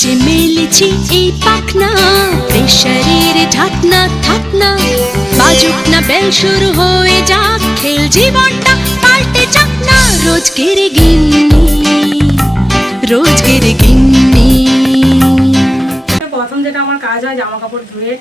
যে মেলেছি এই পাখনা, প্রেশারের ঢাকনা থাকনা বাজুক না বেল শুরু হয়ে যাক, খেল জীবনটা পাল্টে যাক না। রোজকের গিন্নি রোজকের গিন্নি। প্রথম যেটা আমার কাজ হয় জামা কাপড় ধুয়ে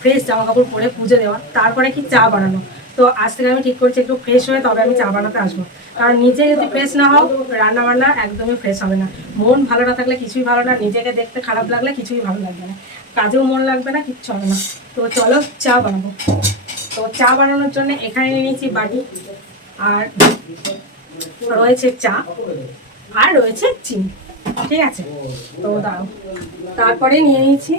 ফ্রেশ জামা কাপড় পরে পুজো দেওয়া তারপরে কি চা বানানো। তো আজ থেকে আমি ঠিক করছি, একটু ফ্রেশ হয়ে তবে আমি চা বানাতে আসব। কারণ নিজে যদি ফ্রেশ না হও রান্না বান্না একদমই ফ্রেশ হবে না। মন ভালো না থাকলে কিছুই ভালো না, নিজেকে দেখতে খারাপ লাগলে কিছুই ভালো লাগবে না। কাজেও মন লাগবে না, কিচ্ছু হবে না। তো চলো চা বানাবো। তো চা বানানোর জন্য এখানে নিয়ে নিয়েছি বাটি, আর রয়েছে চা, আর রয়েছে চিনি। ঠিক আছে? তো দাও তারপরে নিয়ে নিয়েছি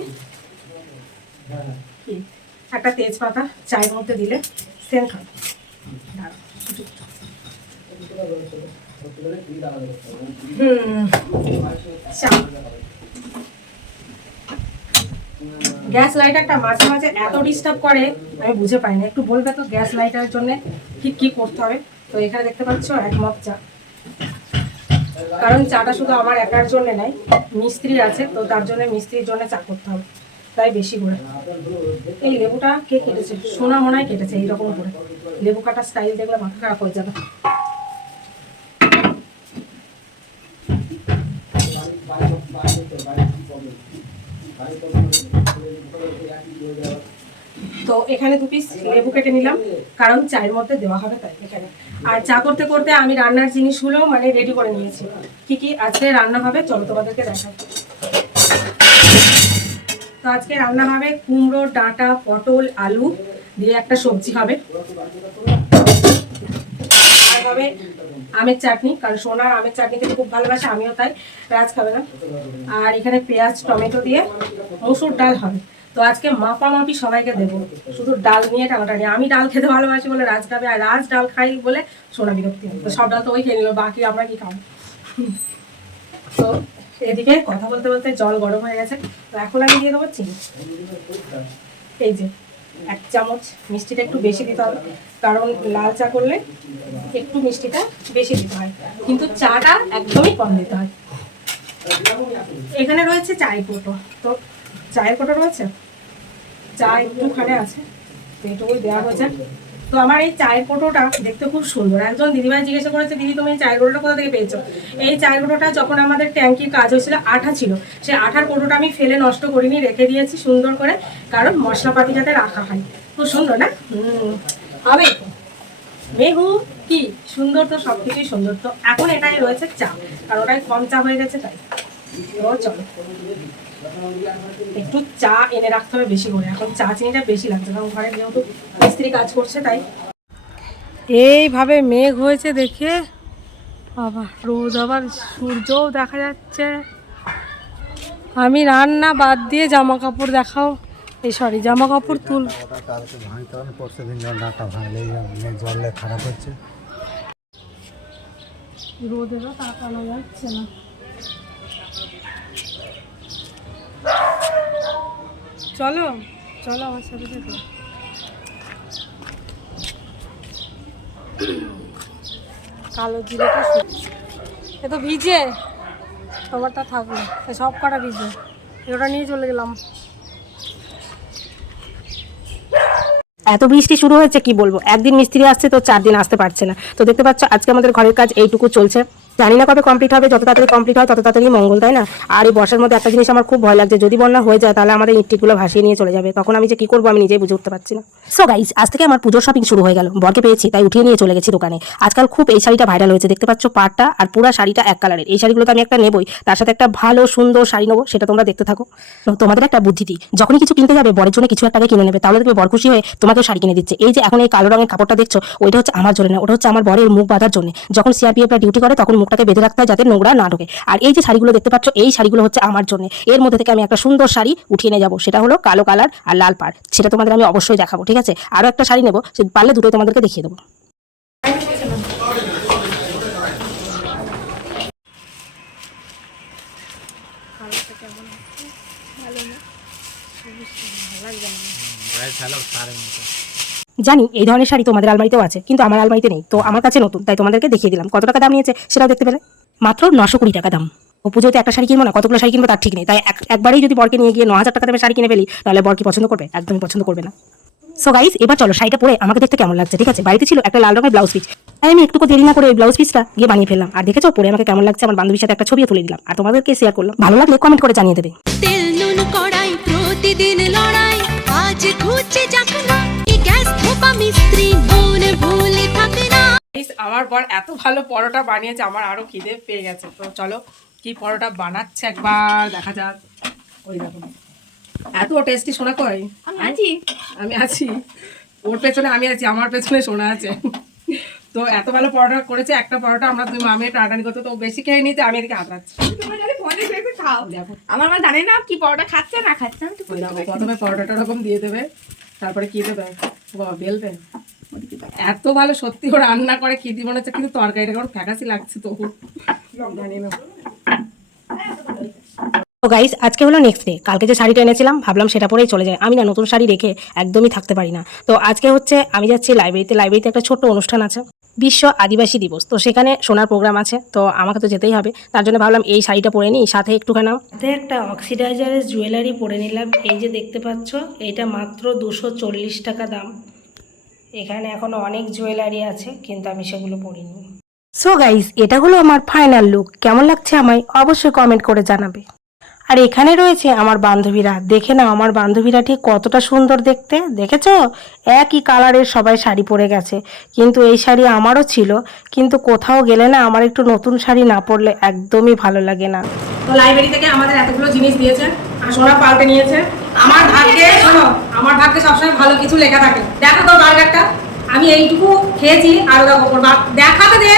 একটা তেজপাতা চায়ের মধ্যে দিলে। হবে চা গ্যাস লাইটারটা মাঝে মাঝে এত ডিস্টার্ব করে, আমি বুঝে পাই না একটু বলবে তো গ্যাস লাইটারের জন্য ঠিক কি করতে হবে? তো এখানে দেখতে পাচ্ছ এক মগ চা। কারণ চাটা শুধু আমার একার জন্য নাই মিস্ত্রি আছে, তো তার জন্য মিস্ত্রির জন্য চা করতে হবে। তাই বেশি করে। এই লেবুটা কে কেটেছে? সোনা মনায় কেটেছে এইরকম করে। লেবু কাটার স্টাইল দেখলে মাথা খারাপ হয়ে যাবে। তো এখানে দু পিস লেবু কেটে নিলাম, কারণ চায়ের মধ্যে দেওয়া হবে তাই এখানে। আর চা করতে করতে আমি রান্নার জিনিসগুলো মানে রেডি করে নিয়েছি। কি কি আজকে রান্না হবে, চলো তোমাদেরকে দেখাই। তো আজকে রান্না হবে কুমড়ো, ডাঁটা, পটল, আলু দিয়ে একটা সবজি হবে। আর হবে আমের চাটনি, কারণ সোনার আমের চাটনি খেতে খুব ভালোবাসে, আমিও তাই রাজ খাবে না। আর এখানে পেঁয়াজ, টমেটো দিয়ে মসুর ডাল হবে। তো আজকে মাপামাপি সবাইকে দেবো, শুধু ডাল নিয়ে টানাটানি। আমি ডাল খেতে ভালোবাসি বলে রাজ খাবে, আর রাজ ডাল খাই বলে সোনা বিরক্তি হবে তো সব ডাল তো ওই খেয়ে নিল, বাকি আমরা কি খাব? তো এদিকে কথা বলতে বলতে জল গরম হয়ে গেছে। তো এখন আমি দিয়ে দেবো চিনি। এই যে, এক চামচ মিষ্টিটা একটু বেশি দিতে হবে। কারণ লাল চা করলে একটু মিষ্টিটা বেশি দিতে হয়। কিন্তু চাটা একদমই কম দিতে হয়। এখানে রয়েছে চায়ের কোটো তো চায়ের কোটো রয়েছে? চা একটুখানে আছে। তো এটুকুই দেওয়া হয়েছে। তো আমার এই চায়ের কোটোটা দেখতে খুব সুন্দর। একজন দিদিভাই জিজ্ঞাসা করেছে, দিদি, তুমি এই চায়ের কোটোটা কোথা থেকে পেয়েছ? এই চায়ের কোটোটা যখন আমাদের ট্যাঙ্কির কাজ হয়েছিল, আঠা ছিল। সেই আঠার কোটোটা আমি ফেলে নষ্ট করিনি, রেখে দিয়েছি সুন্দর করে, কারণ মশলাপাতি যাতে রাখা হয়। খুব সুন্দর না? হবে। মেহু, কি? সুন্দর তো সব কিছুই সুন্দর। তো এখন এটাই রয়েছে চা। কারণ ওটাই কম চা হয়ে গেছে, তাই। চলো। একটু চা এনে রাখতে হবে বেশি করে। এখন চা চিনিটা বেশি লাগছে কারণ ঘরে যেহেতু মিস্ত্রি কাজ করছে তাই এইভাবে মেঘ হয়েছে দেখে। বাবা রোদ আবার সূর্যও দেখা যাচ্ছে। আমি রান্না বাদ দিয়ে জামা কাপড় দেখাও। এই সরি জামা কাপড় তুল রোদেরও তাকানো যাচ্ছে না। চলো চলো আমার সাথে সাথে কালো জিরেটা এ তো ভিজে, তোমারটা থাকল। সব কটা ভিজে ওটা নিয়ে চলে গেলাম। এত বৃষ্টি শুরু হয়েছে, কি বলব? একদিন মিস্ত্রি আসছে তো চার দিন আসতে পারছে না। তো দেখতে পাচ্ছ, আজকে আমাদের ঘরের কাজ এইটুকু চলছে। জানি না কবে কমপ্লিট হবে, যত তাড়াতাড়ি কমপ্লিট হয় তত তাড়াতাড়ি মঙ্গল, তাই না? আর এই বর্ষার মধ্যে একটা জিনিস আমার খুব ভয় লাগছে, যদি বন্যা হয়ে যায় তাহলে আমাদের ইটটিগুলো ভাসিয়ে নিয়ে চলে যাবে। তখন আমি যে কি করব আমি নিজেই বুঝে উঠতে পারছি না। সো গাইজ আজ থেকে আমার পুজোর শপিং শুরু হয়ে গেল। বরকে পেয়েছি, তাই উঠিয়ে নিয়ে চলে গেছি দোকানে। আজকাল খুব এই শাড়িটা ভাইরাল হয়েছে, দেখতে পাচ্ছ পাটটা আর পুরো শাড়িটা এক কালারের এই শাড়িগুলো তো আমি একটা নেবই, তার সাথে একটা ভালো সুন্দর শাড়ি নেব, সেটা তোমরা দেখতে থাকো। তোমাদের একটা বুদ্ধি দিই, যখনই কিছু কিনতে যাবে, বরের জন্য কিছু একটা কিনে নেবে, তাহলে দেখবে বর খুশি হয়ে তোমাকে শাড়ি কিনে দিচ্ছে। এই যে এখন এই কালো রঙের কাপড়টা দেখছ, ওইটা হচ্ছে আমার জন্য না, ওটা হচ্ছে আমার বরের মুখ বাঁধার জন্য। যখন সিআরপিএফরা ডিউটি করে, তখন মুখটাকে বেঁধে রাখতে হয় যাতে নোংরা না ঢোকে। আর এই যে শাড়িগুলো দেখতে পাচ্ছ এই শাড়িগুলো হচ্ছে আমার জন্য। এর মধ্যে থেকে আমি একটা সুন্দর শাড়ি উঠিয়ে নিয়ে যাব। সেটা হলো কালো কালার আর লাল পাড়। সেটা তোমাদের আমি অবশ্যই দেখাবো ঠিক আছে? আরও একটা শাড়ি নেব সে পারলে দুটোই তোমাদেরকে দেখিয়ে দেবো। জানি এই ধরনের শাড়ি তোমাদের আলমারিতেও আছে, কিন্তু আমার আলমারিতে নেই। তো আমার কাছে নতুন, তাই তোমাদেরকে দেখিয়ে দিলাম। কত টাকা দাম নিয়েছে সেটাও দেখতে পেলে? মাত্র নশো কুড়ি টাকা দাম। ও পুজোতে একটা শাড়ি কিনবো না, কতগুলো শাড়ি কিনবো তার ঠিক নেই। তাই এক- একবারেই যদি বরকে নিয়ে গিয়ে ন হাজার টাকা দেবে শাড়ি কিনে ফেলি, তাহলে বর কি পছন্দ করবে? একদমই পছন্দ করবে না। সো গাইস এবার চলো শাড়িটা পরে আমাকে দেখতে কেমন লাগছে, ঠিক আছে? বাড়িতে ছিল একটা লাল রঙের ব্লাউজ পিস তাই আমি একটু দেরি না করে ওই ব্লাউজ পিসটা গিয়ে বানিয়ে ফেললাম। আর দেখেছ, পরে আমাকে কেমন লাগছে আমার বান্ধবীর সাথে একটা ছবিও তুলে দিলাম। আর তোমাদেরকে শেয়ার করলাম। ভালো লাগলে কমেন্ট করে জানিয়ে দেবে। তেল নুন কড়াই, প্রতিদিন লড়াই। আজ যাক না। এই মিস্ত্রি মনে ভুলে থাকে না। আমার বর এত ভালো পরোটা বানিয়েছে আমার আরও খিদে পেয়ে গেছে। তো চলো কি পরোটা বানাচ্ছে একবার দেখা যাক। ওই দেখো। এত টেস্টি শোনা কই? আমি আছি। আমি আছি। ওর পেছনে আমি আছি আমার পেছনে শোনা আছে। তো এত ভালো পরোটা করেছে একটা পরোটা আমরা তুমি আমি টানাটানি করতে তো বেশি খেয়ে নিতে আমি এদিকে হাতাচ্ছি দেখো আমার মা জানে না কি পরোটা খাচ্ছে না খাচ্ছে আমি তো প্রথমে পরোটাটা ওরকম দিয়ে দেবে তারপরে কি দেবে? এত ভালো সত্যি ও রান্না করে খেতে মনে হচ্ছে, কিন্তু তরকারিটা কেমন ফ্যাকাসি লাগছে তবু তো গাইস আজকে হলো নেক্সট ডে কালকে যে শাড়িটা এনেছিলাম, ভাবলাম সেটা পরেই চলে যায় আমি না নতুন শাড়ি রেখে একদমই থাকতে পারি না। তো আজকে হচ্ছে, আমি যাচ্ছি লাইব্রেরিতে লাইব্রেরিতে একটা ছোট্ট অনুষ্ঠান আছে। বিশ্ব আদিবাসী দিবস। তো সেখানে শোনার প্রোগ্রাম আছে তো আমাকে তো যেতেই হবে। তার জন্য ভাবলাম এই শাড়িটা পরে নিই সাথে একটুখানি একটা অক্সিডাইজারের জুয়েলারি পরে নিলাম। এই যে দেখতে পাচ্ছ এটা মাত্র দুশো চল্লিশ টাকা দাম। এখানে এখনও অনেক জুয়েলারি আছে কিন্তু আমি সেগুলো পরিনি। সো গাইস এটা হলো আমার ফাইনাল লুক কেমন লাগছে আমায় অবশ্যই কমেন্ট করে জানাবে। আর এখানে রয়েছে আমার বান্ধবীরা। দেখে নাও, আমার বান্ধবীরা ঠিক কতটা সুন্দর দেখতে। দেখেছ? একই কালারের সবাই শাড়ি পরে গেছে। কিন্তু এই শাড়ি আমারও ছিল, কিন্তু কোথাও গেলে না আমার একটু নতুন শাড়ি না পরলে একদমই ভালো লাগে না। লাইব্রেরি থেকে আমাদের এতগুলো জিনিস দিয়েছে সোনা পাল্টে নিয়েছে। আমার ভাগ্যে, শোনো, আমার ভাগ্যে সবসময় ভালো কিছু লেখা থাকে। দেখো তো বার্গারটা আমি এইটুকু খেয়েছি, আর দেখো দেখাতে দে,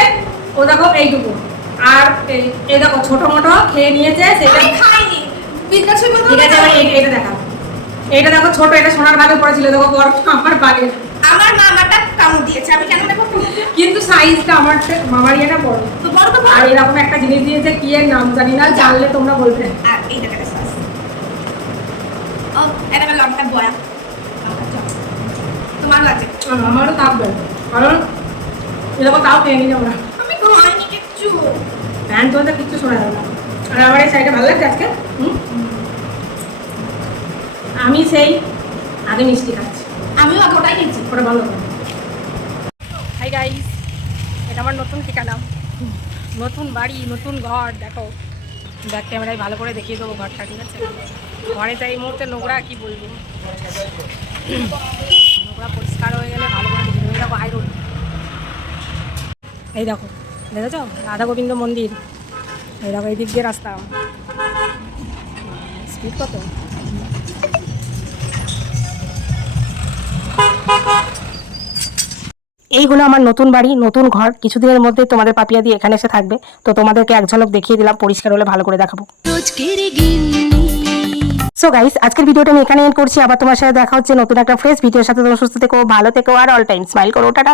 ও দেখো এইটুকু। আর এই- দেখো ছোট মোটো খেয়ে নিয়েছে সেটা খাইনি। বিদ্যাশ্রী বলব ঠিক আছে এইটা দেখা। এইটা দেখো ছোট এটা সোনার ভাগে পড়েছিল দেখো বড় আমার ভাগে আমার মা আমারটা কামড় দিয়েছে আমি কেন দেখো কিন্তু সাইজটা আমার মামার ইয়েটা বড়। তো বড় তো আর বড় এরকম একটা জিনিস দিয়েছে কি এর নাম জানি না জানলে তোমরা বলবে। আর এই দেখাটা সস। ও এটা লঙ্কা বয়া তোমার লাগছে আহ, আমারও থাকবে কারণ এরকম তাও পেয়ে নিই আমরা। আমি কিচ্ছু। প্যান্ট তোলতে কিচ্ছু শোনা যাবে না। আর আমার এই শাড়িটা ভালো লাগছে আজকে? আমি সেই আগে মিষ্টি খাচ্ছি। আমিও আগে ওটাই নিয়েছি ওটা করো হাই গাইস এটা আমার নতুন ঠিকানা। নতুন বাড়ি নতুন ঘর দেখো। ব্যাক ক্যামেরায় ভালো করে দেখিয়ে দেবো ঘরটা ঠিক আছে? ঘরে তো এই মুহূর্তে নোংরা কি বলব? নোংরা পরিষ্কার হয়ে গেলে ভালো করে দেখো হাই রোড এই দেখো দেখেছ? রাধা গোবিন্দ মন্দির দেখো, এই দিক দিয়ে রাস্তা। স্পিড কত? এই হলো আমার নতুন বাড়ি, নতুন ঘর। কিছুদিনের মধ্যে তোমাদের পাপিয়া দিয়ে এখানে এসে থাকবে। তো তোমাদেরকে এক ঝলক দেখিয়ে দিলাম, পরিষ্কার হলে ভালো করে দেখাবো। সো গাইস আজকের ভিডিওটা আমি এখানে এন্ড করছি। আবার তোমার সাথে দেখা হচ্ছে নতুন একটা ফ্রেশ ভিডিওর সাথে। তোমার সুস্থ থেকো, ভালো থেকো, আর অল টাইম স্মাইল করো। টাটা!